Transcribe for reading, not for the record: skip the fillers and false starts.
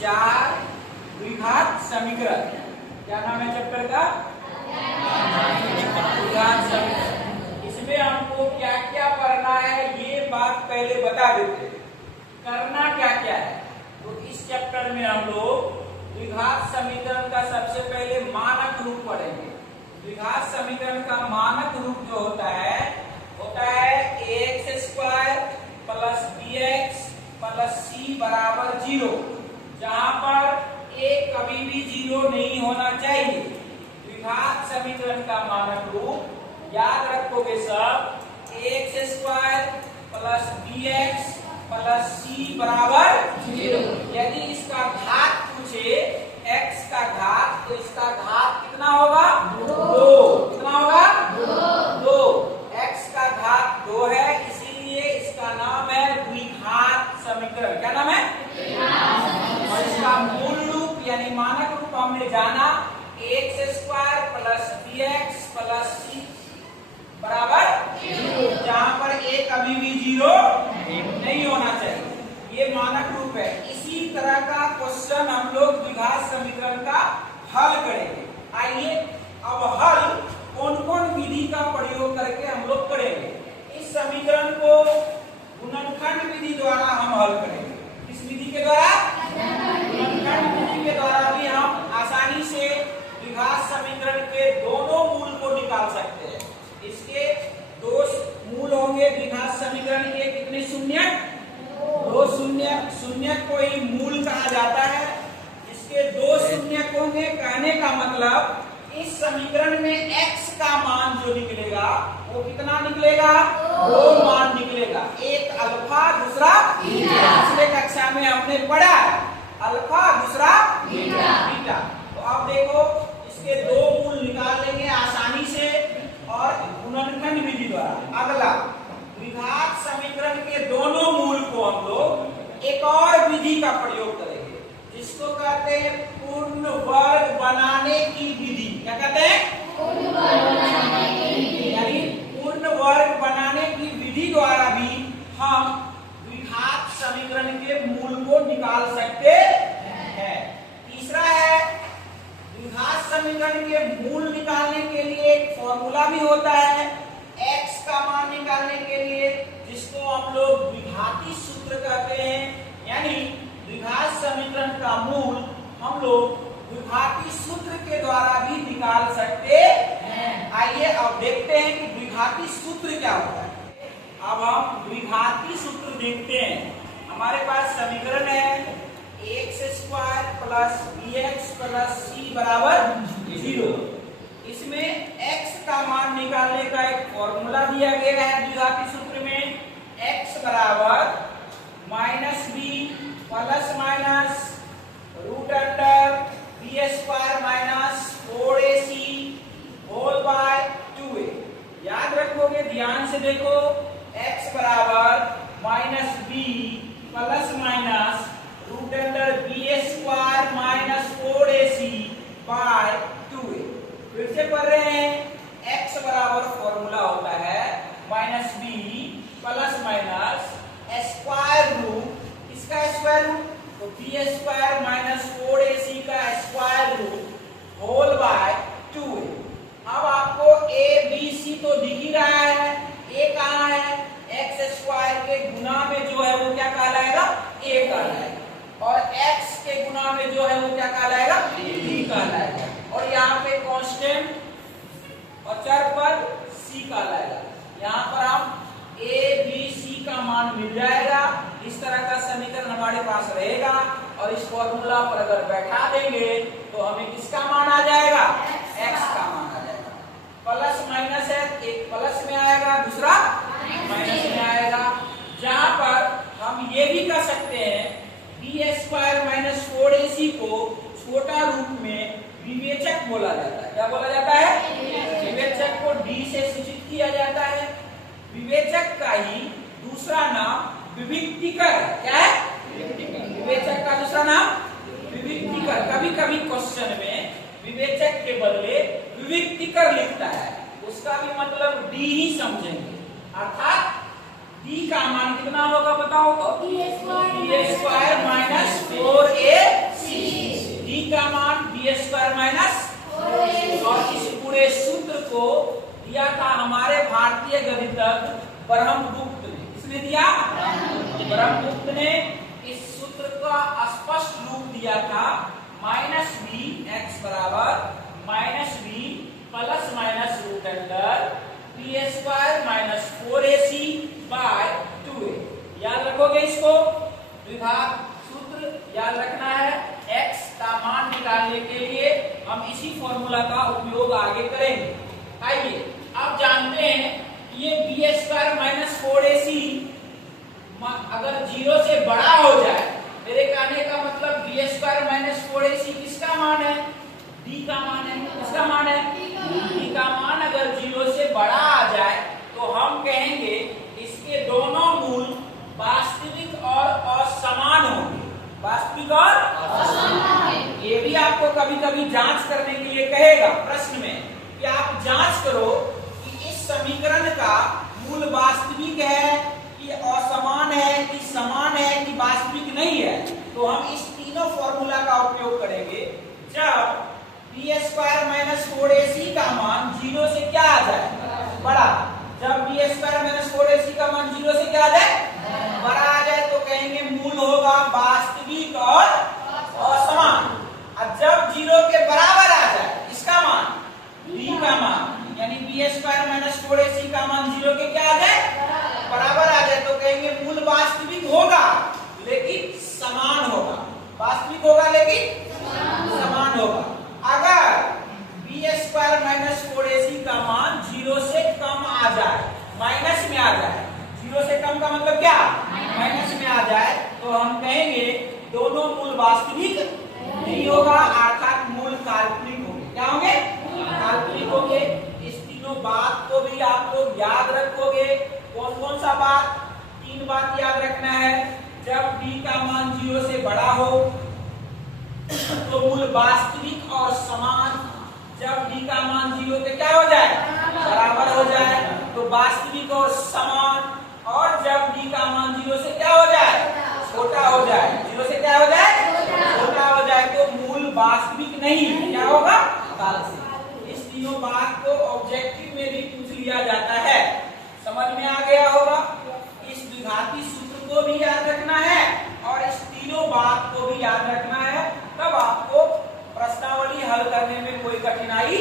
चार द्विघात समीकरण। क्या नाम है चैप्टर का? द्विघात समीकरण। इसमें हमको क्या क्या करना है ये बात पहले बता देते हैं। करना क्या क्या है तो इस चैप्टर में हम लोग द्विघात समीकरण का सबसे पहले मानक रूप पढ़ेंगे। द्विघात समीकरण का मानक रूप जो होता है ax square plus bx plus c बराबर 0, जहां पर a कभी भी 0 नहीं होना चाहिए। द्विघात समीकरण का मानक रूप याद रखोगे सब, ax square plus bx plus c बराबर 0। यदि इसका घात पूछे x का घात तो इसका घात कितना होगा? 2। कितना होगा? 2। x का घात 2 है, इसीलिए इसका नाम है द्विघात समीकरण। क्या नाम है? और इसका मूल रूप यानी मानक रूप हमने जाना, ax square plus bx plus c बराबर 0, जहां पर a कभी भी 0 नहीं होना चाहिए। ये मानक रूप है। इसी तरह का क्वेश्चन हम लोग द्विघात समीकरण का हल करेंगे। आइए अब हल कौन कौन विधि का प्रयोग करके हम लोग करेंगे। इस समीकरण को गुणनखंड विधि द्वारा हम हल करेंगे। इस विधि के द्वारा, गुणनखंड विधि के द्वारा भी हम आसानी से द्विघात समीकरण के दोनों मूल को निकाल सकते हैं। इसके दो मूल होंगे द्विघात समीकरण के। कितने शून्य? 2 शून्य। शून्य को ही मूल कहा जाता है। इसके 2 शून्य होंगे। कहने का मतलब इस समीकरण में x का मान जो निकलेगा वो कितना निकलेगा? 2 मान निकलेगा। एक अल्फा दूसरा बीटा। पिछले कक्षा में हमने पढ़ा अल्फा दूसरा बीटा। तो अब देखो इसके 2 मूल निकाल लेंगे आसानी से और गुणनखंड विधि द्वारा। अगला द्विघात समीकरण के दोनों मूल को हम लोग एक और विधि का प्रयोग करेंगे, जिसको कहते हैं पूर्ण वर्ग बनाने की विधि। क्या कहते हैं? पूर्ण वर्ग बनाने की विधि। यानी पूर्ण वर्ग बनाने की विधि द्वारा भी हम द्विघात समीकरण के मूल को निकाल सकते हैं। तीसरा है द्विघात समीकरण के मूल निकालने के लिए एक फॉर्मूला भी होता है x का मान निकालने के लिए, जिसको हम लोग द्विघाती सूत्र कहते हैं। यानी द्विघात समीकरण का मूल हम लोग द्विघाती सूत्र के द्वारा भी निकाल सकते हैं। आइए अब देखते हैं कि द्विघाती सूत्र क्या होता है। अब हम द्विघाती सूत्र देखते हैं। हमारे पास समीकरण है ax square plus bx plus c बराबर 0। इसमें x का मान निकालने का एक फॉर्मूला दिया गया है द्विघाती सूत्र में। x बराबर minus B plus minus root under b square minus 4ac whole by 2a। याद रखोगे, ध्यान से देखो, x बराबर minus B plus minus root under b square minus 4ac by 2a। फिर से पढ़ रहे हैं, x बराबर फॉर्मूला होता है minus B plus minus square root, इसका स्क्वायर रूट तो बी स्क्वायर माइनस 4ac का square root whole by 2a। अब आपको a b c तो दिख ही रहा है, a कहाँ है? x स्क्वायर के गुना में जो है वो क्या कहलाएगा? a कहलाएगा, और x के गुना में जो है वो क्या कहलाएगा? b कहलाएगा। और यहाँ पे कांस्टेंट और चर पद c कहलाएगा। यहाँ पर हम a b c का मान मिल जाएगा। इस तरह का समीकरण हमारे पास रहेगा और इस फॉर्मूला पर अगर बैठा देंगे तो हमें किसका मान आ जाएगा? x का मान आ जाएगा। प्लस माइनस है, एक प्लस में आएगा दूसरा माइनस में आएगा। जहां पर हम ये भी कर सकते हैं बी स्क्वायर माइनस 4ac को छोटा रूप में विवेचक बोला जाता है। क्या बोला जाता है? विवेचक को d से सूचित किया जाता है। विवेचक का ही दूसरा नाम विविक्तिकर। क्या है? विवेचक का दूसरा नाम विविक्तिकर। कभी कभी क्वेश्चन में विवेचक के बदले विविक्तिकर लिखता है, उसका भी मतलब d ही समझेंगे। अर्थात d का मान कितना होगा बताओ तो? b स्क्वायर माइनस 4ac दिया था हमारे भारतीय गणितज्ञ ब्रह्मगुप्त ने। किसने दिया? ब्रह्मगुप्त ने इस सूत्र का स्पष्ट रूप दिया था, माइनस बी एक्स बराबर minus B plus minus root under P square minus 4ac by 2a। याद रखोगे इसको, द्विघात सूत्र याद रखना है। x का मान निकालने के लिए हम इसी फॉर्मूला का उपयोग आगे करेंगे। आइए अब जानते हैं ये बी स्क्वायर माइनस 4ac अगर 0 से बड़ा हो जाए, मेरे कहने का मतलब बी स्क्वायर माइनस 4ac किसका मान है? d का मान है। किसका मान है? d का मान अगर 0 से बड़ा आ जाए तो हम कहेंगे इसके दोनों मूल वास्तविक और असमान होंगे। वास्तविक और असमान। ये भी आपको कभी कभी जांच करने के लिए कहेगा प्रश्न में कि आप जांच करो कि इस समीकरण का मूल वास्तविक है कि असमान है कि समान है कि वास्तविक नहीं है। तो हम इस तीनों फॉर्मूला का उपयोग करेंगे। जब बी स्क्वायर माइनस 4ac का मान 0 से क्या आ जाए? बड़ा। जब बी स्क्वायर माइनस 4ac का मान 0 से क्या आ जाए? बड़ा आ जाए तो कहेंगे मूल होगा वास्तविक और असमान। अब जब 0 के बराबर आ जाए इसका मान, b का मान, यानी बी स्क्वायर माइनस 4ac का मान 0 के क्या आ जाए? बराबर आ जाए तो कहेंगे मूल वास्तविक होगा लेकिन समान होगा। वास्तविक होगा लेकिन समान होगा। अगर बी स्क्वायर माइनस 4ac का मान 0 से कम आ जाए, माइनस में आ जाए, 0 से कम का मतलब क्या? माइनस में आ जाए, तो हम कहेंगे दोनों मूल वास्तविक नहीं होगा, अर्थात मूल काल्पनिक होंगे। क्या होंगे? काल्पनिक होंगे। इस तीनों बात को भी आप लोग याद रखोगे। कौन कौन सा बात? 3 बात याद रखना है। जब b का मान 0 से बड़ा हो तो मूल वास्तविक और समान। जब d का मान 0 के क्या हो जाए? बराबर हो जाए तो वास्तविक और समान। और जब d का मान 0 से क्या हो जाए? छोटा हो जाए। 0 से क्या हो जाए? छोटा हो जाए तो मूल वास्तविक नहीं। क्या होगा? इस तीनों बात को ऑब्जेक्टिव में भी पूछ लिया जाता है। समझ में आ गया होगा। इस द्विघाती सूत्र को भी याद रखना है और इस तीनों बात को भी याद रखना है, तब आपको प्रश्नावली हल करने में कोई कठिनाई